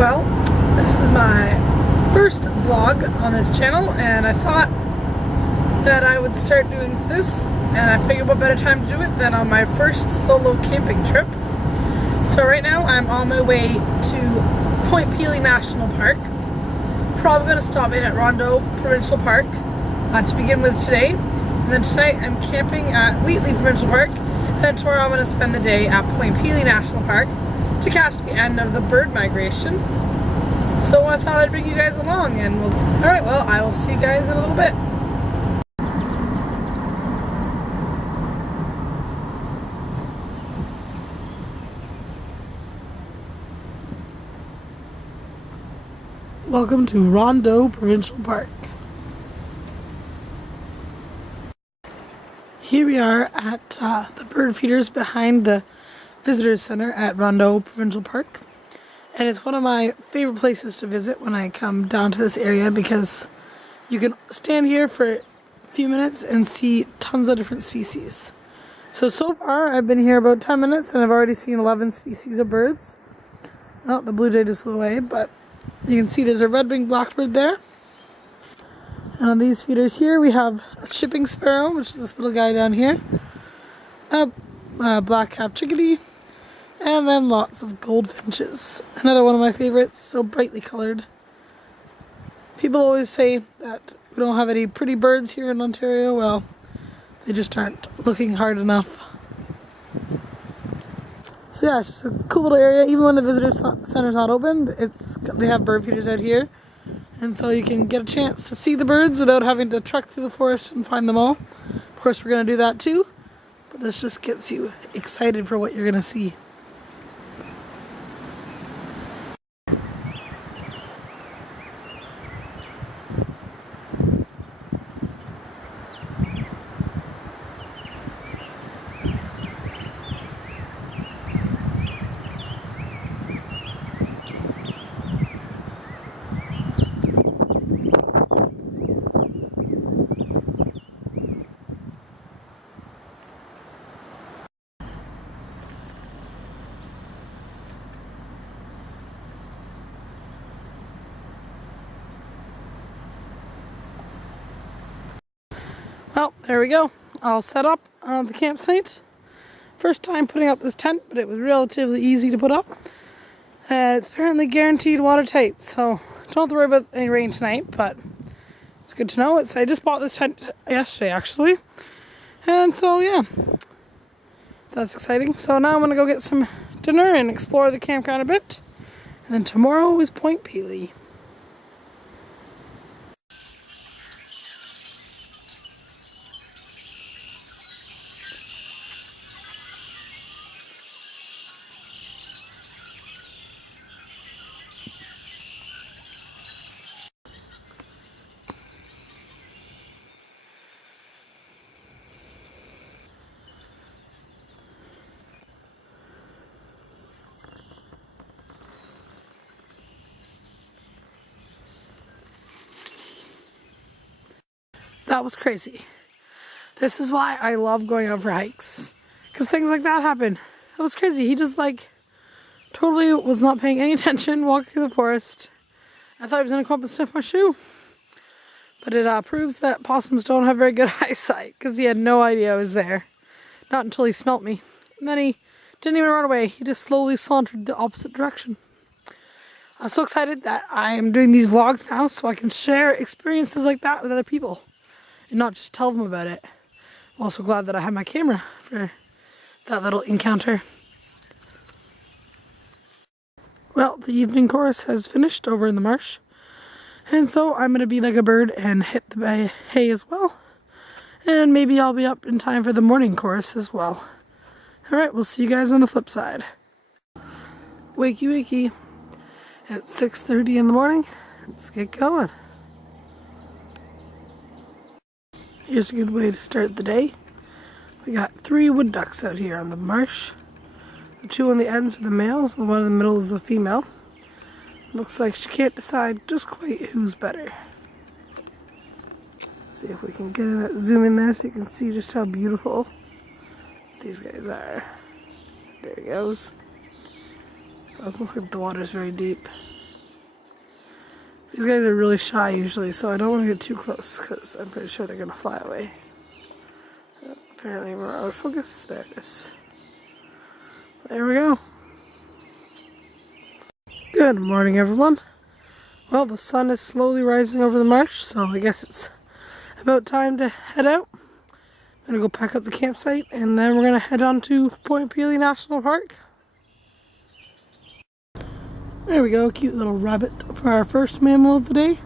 Well, this is my first vlog on this channel, and I thought that I would start doing this, and I figured what better time to do it than on my first solo camping trip. So right now I'm on my way to Pelee National Park. Probably going to stop in at Rondeau Provincial Park to begin with today, and then tonight I'm camping at Wheatley Provincial Park, and then tomorrow I'm going to spend the day at Pelee National Park to catch the end of the bird migration. So I thought I'd bring you guys along, and alright, well, I will see you guys in a little bit. Welcome to Rondeau Provincial Park. Here we are at the bird feeders behind the Visitors Center at Rondeau Provincial Park. And it's one of my favorite places to visit when I come down to this area, because you can stand here for a few minutes and see tons of different species. So far I've been here about 10 minutes and I've already seen 11 species of birds. Oh, the blue jay just flew away, but you can see there's a red-winged blackbird there. And on these feeders here we have a chipping sparrow, which is this little guy down here, a black-capped chickadee, and then lots of goldfinches. Another one of my favorites, so brightly colored. People always say that we don't have any pretty birds here in Ontario. Well, they just aren't looking hard enough. So yeah, it's just a cool little area. Even when the visitor center's not open, they have bird feeders out here. And so you can get a chance to see the birds without having to trek through the forest and find them all. Of course, we're going to do that too. But this just gets you excited for what you're going to see. Well, there we go. All set up on the campsite. First time putting up this tent, but it was relatively easy to put up. It's apparently guaranteed watertight, so don't have to worry about any rain tonight, but it's good to know. I just bought this tent yesterday, actually. And so, yeah, that's exciting. So now I'm going to go get some dinner and explore the campground a bit. And then tomorrow is Point Pelee. That was crazy. This is why I love going out for hikes, because things like that happen. That was crazy. He just totally was not paying any attention, walking through the forest. I thought he was going to come up and sniff my shoe. But it proves that possums don't have very good eyesight, because he had no idea I was there. Not until he smelt me. And then he didn't even run away. He just slowly sauntered the opposite direction. I'm so excited that I am doing these vlogs now so I can share experiences like that with other people and not just tell them about it. I'm also glad that I have my camera for that little encounter. Well, the evening chorus has finished over in the marsh, and so I'm going to be like a bird and hit the hay as well, and maybe I'll be up in time for the morning chorus as well. Alright, we'll see you guys on the flip side. Wakey wakey. It's 6:30 in the morning. Let's get going. Here's a good way to start the day. We got 3 wood ducks out here on the marsh. The 2 on the ends are the males, and the one in the middle is the female. Looks like she can't decide just quite who's better. See if we can get in, zoom in there so you can see just how beautiful these guys are. There he goes. Doesn't look like the water's very deep. These guys are really shy usually, so I don't want to get too close because I'm pretty sure they're going to fly away. Apparently we're out of focus. There it is. There we go. Good morning, everyone. Well, the sun is slowly rising over the marsh, so I guess it's about time to head out. I'm going to go pack up the campsite, and then we're going to head on to Point Pelee National Park. There we go, cute little rabbit for our first mammal of the day.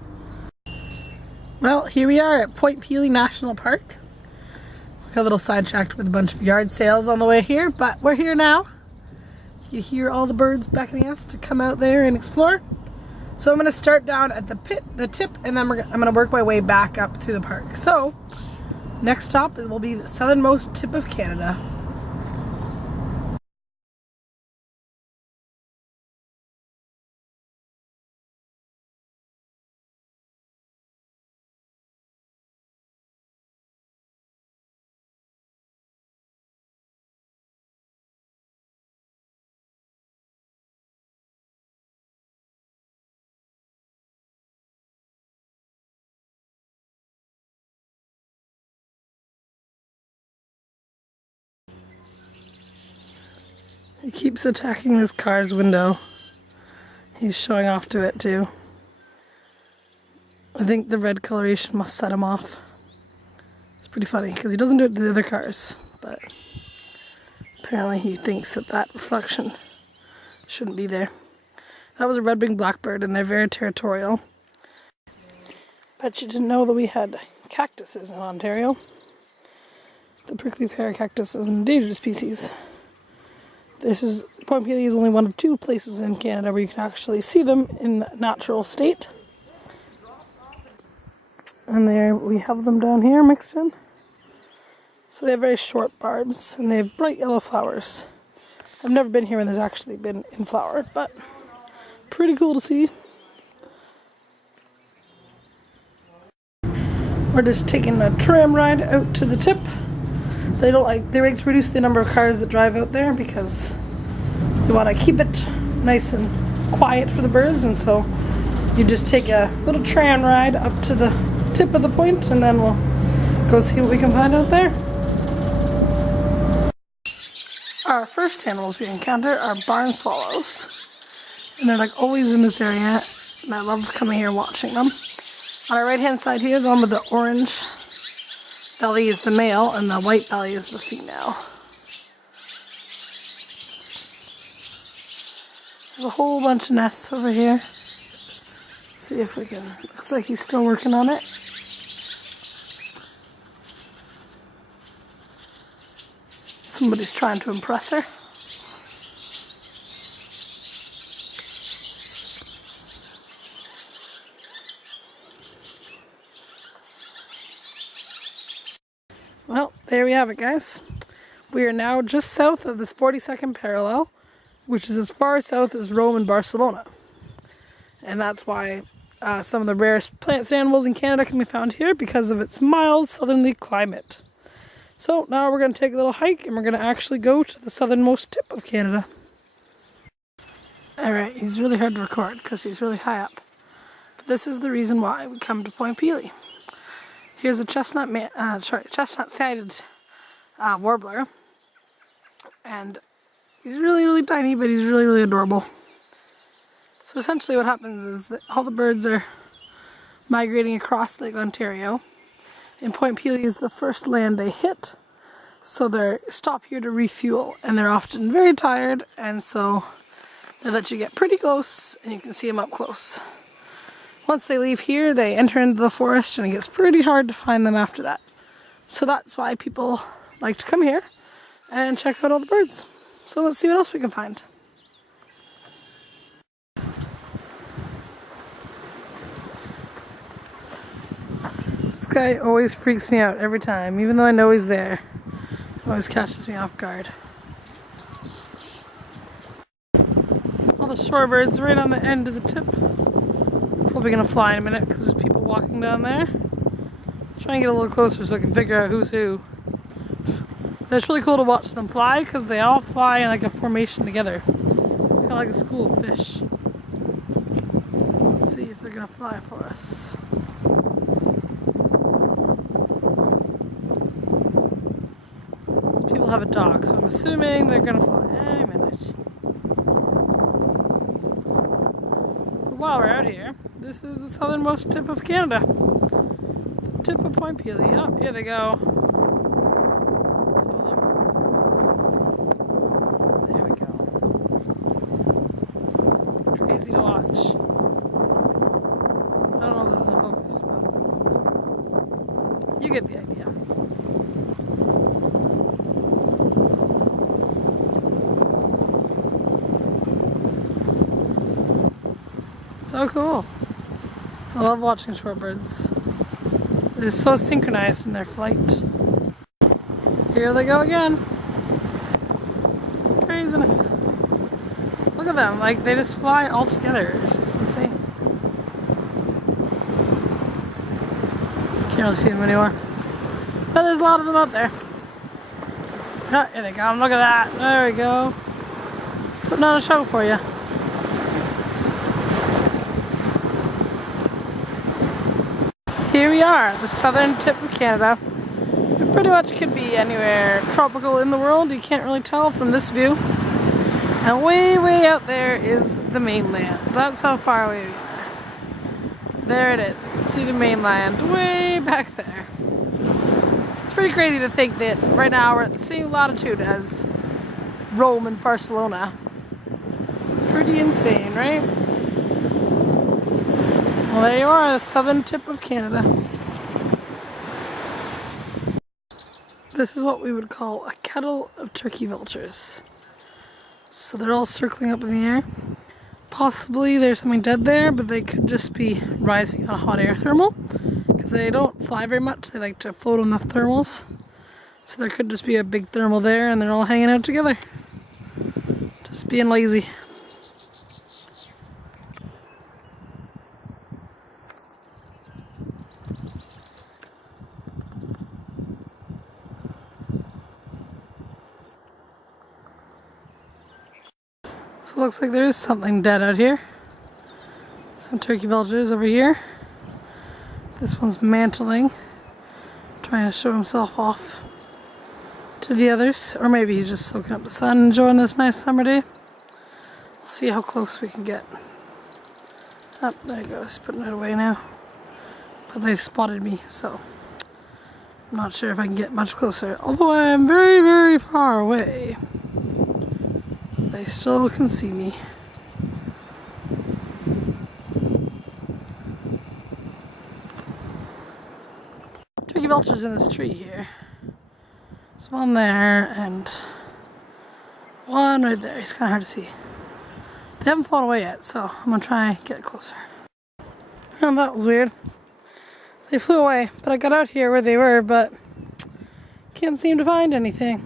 Well, here we are at Point Pelee National Park. Got a little sidetracked with a bunch of yard sales on the way here, but we're here now. You can hear all the birds beckoning us to come out there and explore. So I'm going to start down at the tip, and then I'm going to work my way back up through the park. So, next stop will be the southernmost tip of Canada. He keeps attacking this car's window. He's showing off to it too. I think the red coloration must set him off. It's pretty funny because he doesn't do it to the other cars, but apparently he thinks that reflection shouldn't be there. That was a red-winged blackbird, and they're very territorial. Bet you didn't know that we had cactuses in Ontario. The prickly pear cactus is an endangered species. Point Pelee is only one of 2 places in Canada where you can actually see them in natural state. And there we have them down here mixed in. So they have very short barbs and they have bright yellow flowers. I've never been here when there's actually been in flower, but pretty cool to see. We're just taking a tram ride out to the tip. They like to reduce the number of cars that drive out there because they want to keep it nice and quiet for the birds, and so you just take a little tram ride up to the tip of the point, and then we'll go see what we can find out there. Our first animals we encounter are barn swallows, and they're like always in this area, and I love coming here watching them. On our right hand side here, the one with the orange belly is the male and the white belly is the female. There's a whole bunch of nests over here. See if we can, looks like he's still working on it. Somebody's trying to impress her. Well, there we have it, guys. We are now just south of this 42nd parallel, which is as far south as Rome and Barcelona. And that's why some of the rarest plants and animals in Canada can be found here, because of its mild southerly climate. So now we're going to take a little hike and we're going to actually go to the southernmost tip of Canada. Alright, he's really hard to record because he's really high up. But this is the reason why we come to Point Pelee. Here's a chestnut-sided warbler, and he's really, really tiny, but he's really, really adorable. So essentially what happens is that all the birds are migrating across Lake Ontario, and Point Pelee is the first land they hit, so they stop here to refuel, and they're often very tired, and so they let you get pretty close, and you can see them up close. Once they leave here, they enter into the forest, and it gets pretty hard to find them after that. So that's why people like to come here and check out all the birds. So let's see what else we can find. This guy always freaks me out every time, even though I know he's there. He always catches me off guard. All the shorebirds right on the end of the tip. Probably gonna fly in a minute because there's people walking down there. Trying to get a little closer so I can figure out who's who. But it's really cool to watch them fly because they all fly in like a formation together. It's kind of like a school of fish. So let's see if they're gonna gonna fly for us. These people have a dog, so I'm assuming they're gonna fly any minute. But while we're out here, this is the southernmost tip of Canada. The tip of Point Pelee. Oh, here they go. Some of them. There we go. It's crazy to watch. I don't know if this is in focus, but you get the idea. So cool. I love watching shorebirds. They're so synchronized in their flight. Here they go again. Craziness. Look at them, like they just fly all together. It's just insane. Can't really see them anymore. But there's a lot of them out there. Oh, here they come, look at that. There we go. Putting on a show for you. Here we are, the southern tip of Canada. It pretty much could be anywhere tropical in the world. You can't really tell from this view. And way, way out there is the mainland. That's how far away we are. There it is. See the mainland way back there. It's pretty crazy to think that right now we're at the same latitude as Rome and Barcelona. Pretty insane, right? Well, there you are, the southern tip of Canada. This is what we would call a kettle of turkey vultures. So they're all circling up in the air. Possibly there's something dead there, but they could just be rising on a hot air thermal. Because they don't fly very much, they like to float on the thermals. So there could just be a big thermal there and they're all hanging out together. Just being lazy. So it looks like there is something dead out here. Some turkey vultures over here. This one's mantling, trying to show himself off to the others. Or maybe he's just soaking up the sun, enjoying this nice summer day. We'll see how close we can get. Oh, there he goes, putting it away now. But they've spotted me, so I'm not sure if I can get much closer. Although I am very, very far away. They still can see me. Turkey vultures in this tree here. There's one there and one right there. It's kind of hard to see. They haven't flown away yet, so I'm gonna try and get closer. Oh, that was weird. They flew away, but I got out here where they were, but can't seem to find anything.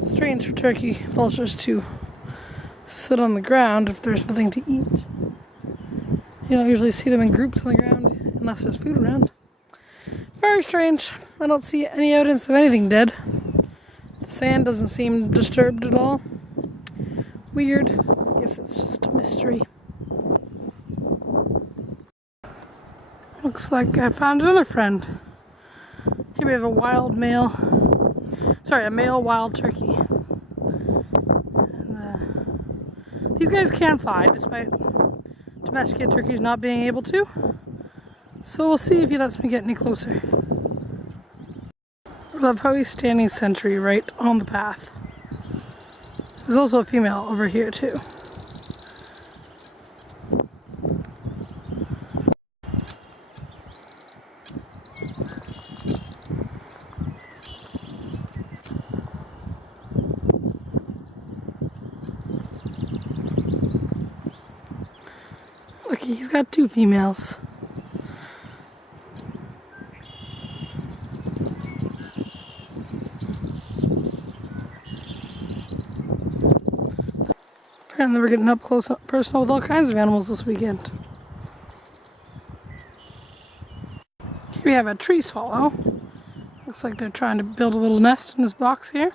Strange for turkey vultures to sit on the ground if there's nothing to eat. You don't usually see them in groups on the ground unless there's food around. Very strange. I don't see any evidence of anything dead. The sand doesn't seem disturbed at all. Weird. I guess it's just a mystery. Looks like I found another friend. Here we have a wild male. Sorry, a male wild turkey. And, these guys can fly despite domesticated turkeys not being able to. So we'll see if he lets me get any closer. I love how he's standing sentry right on the path. There's also a female over here too. Look, he's got two females. Apparently we're getting up close up personal with all kinds of animals this weekend. Here we have a tree swallow. Looks like they're trying to build a little nest in this box here.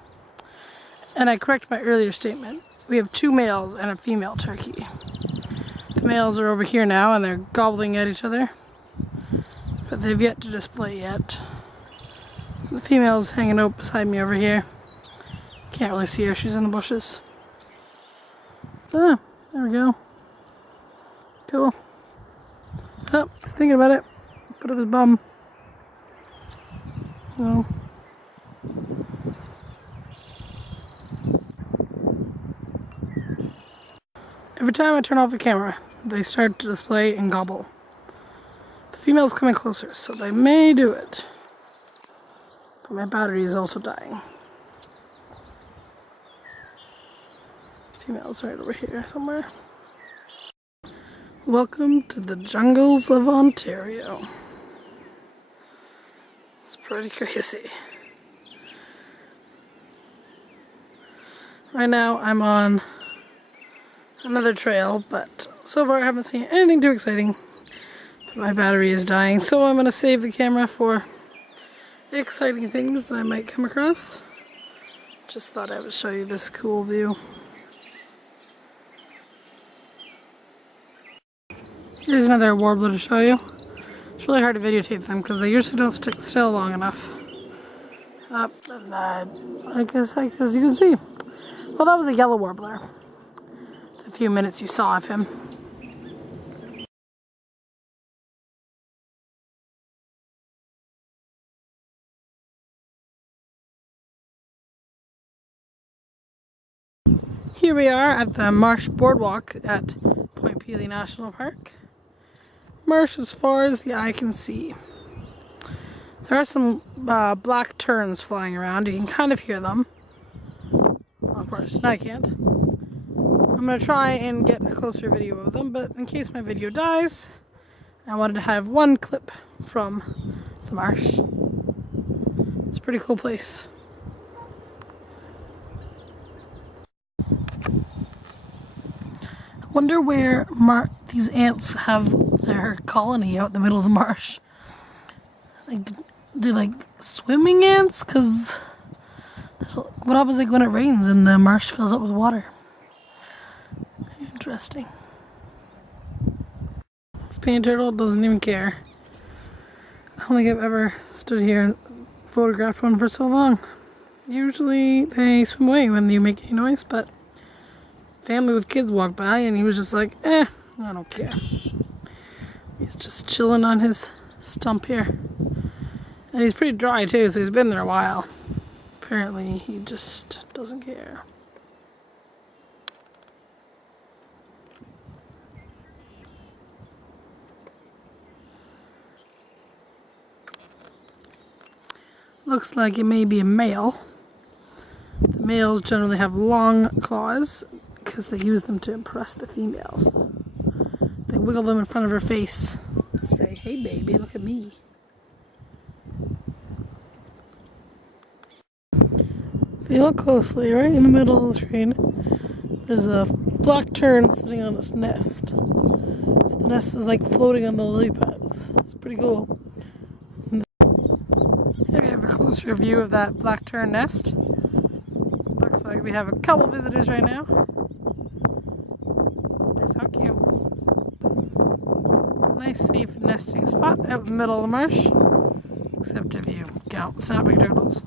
And I correct my earlier statement. We have two males and a female turkey. The males are over here now and they're gobbling at each other, but they've yet to display yet. The female's hanging out beside me over here. Can't really see her, she's in the bushes. Ah, there we go. Cool. Oh, he's thinking about it. Put up his bum. Oh. Every time I turn off the camera, they start to display and gobble. The female's coming closer, so they may do it. But my battery is also dying. Female's right over here somewhere. Welcome to the jungles of Ontario. It's pretty crazy. Right now I'm on another trail, but so far I haven't seen anything too exciting. But my battery is dying, so I'm going to save the camera for the exciting things that I might come across. Just thought I would show you this cool view. Here's another warbler to show you. It's really hard to videotape them because they usually don't stick still long enough. Up and I guess you can see. Well, that was a yellow warbler. The few minutes you saw of him. Here we are at the Marsh boardwalk at Pelee National Park. Marsh as far as the eye can see. There are some black terns flying around. You can kind of hear them. Well, of course, no, I can't. I'm going to try and get a closer video of them, but in case my video dies, I wanted to have one clip from the marsh. It's a pretty cool place. I wonder where these ants have their colony out in the middle of the marsh. Like, they're like swimming ants, because what happens like when it rains and the marsh fills up with water? Interesting. This painted turtle doesn't even care. I don't think I've ever stood here and photographed one for so long. Usually they swim away when you make any noise, but family with kids walked by and he was just like, I don't care. He's just chilling on his stump here. And he's pretty dry too, so he's been there a while. Apparently he just doesn't care. Looks like it may be a male. The males generally have long claws because they use them to impress the females. They wiggle them in front of her face. Say, hey baby, look at me. If you look closely, right in the middle of the screen, there's a black tern sitting on its nest. So the nest is like floating on the lily pads. It's pretty cool. Here we have a closer view of that black tern nest. Looks like we have a couple visitors right now. That's how cute. Nice safe nesting spot out in the middle of the marsh. Except if you count snapping turtles.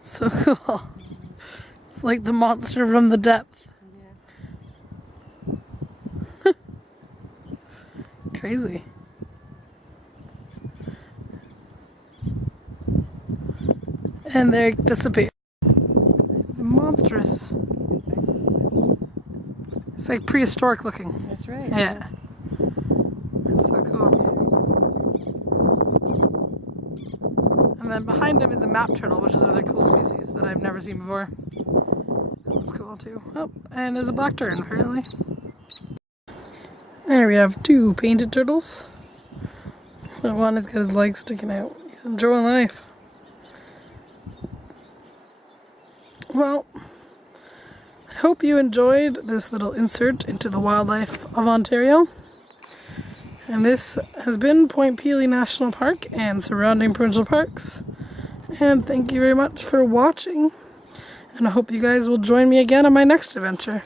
So cool. It's like the monster from the depth. Yeah. Crazy. And they disappear. It's monstrous. It's like prehistoric looking. That's right. Yeah. That's so cool. And then behind him is a map turtle, which is another cool species that I've never seen before. That's cool too. Oh, and there's a black tern apparently. There we have two painted turtles. The one has got his legs sticking out. He's enjoying life. Well, I hope you enjoyed this little insert into the wildlife of Ontario. And this has been Point Pelee National Park and surrounding provincial parks. And thank you very much for watching. And I hope you guys will join me again on my next adventure.